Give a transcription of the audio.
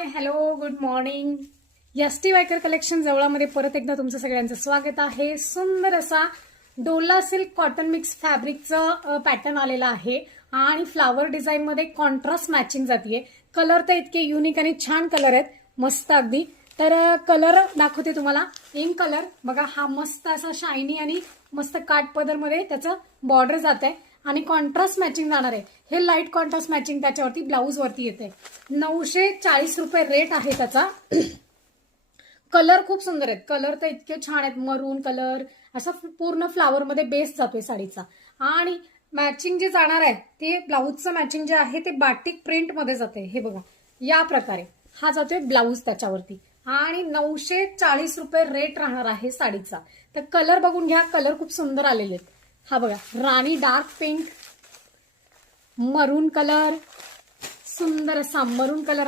हाय hello good morning. यस्टी वायकर collection जवळामध्ये परत एकदा तुमचं सगळ्यांचं स्वागत आहे. सुंदर असा डोला सिल्क कॉटन मिक्स फॅब्रिकचं पॅटर्न आलेला आहे आणि फ्लावर डिझाईन मध्ये कॉन्ट्रास्ट मॅचिंग जातीये. कलर तर इतके युनिक आणि छान कलर आहेत, मस्त अगदी. तर कलर दाखवते तुम्हाला. इंक कलर बघा, हा मस्त असा शायनी आणि मस्त काठ पदर मध्ये त्याचं बॉर्डर जात आहे आणि कॉन्ट्रास्ट मॅचिंग जाणार आहे. हे लाईट कॉन्ट्रास्ट मॅचिंग त्याच्यावरती ब्लाऊज वरती येते. 940 रुपये रेट आहे त्याचा. कलर खूप सुंदर आहेत, कलर तर इतके छान आहेत. मरून कलर असा पूर्ण फ्लावर मध्ये बेस जातोय साडीचा. आणि मॅचिंग जे जाणार आहे ते ब्लाऊजचं मॅचिंग जे आहे ते बाटिक प्रिंट मध्ये जाते. हे बघा, या प्रकारे हा जातोय ब्लाऊज त्याच्यावरती आणि 940 रुपये रेट राहणार आहे साडीचा. तर कलर बघून घ्या, कलर खूप सुंदर आलेले आहेत. हा बघा, राणी डार्क पिंक, मरून कलर, सुंदर असा मरून कलर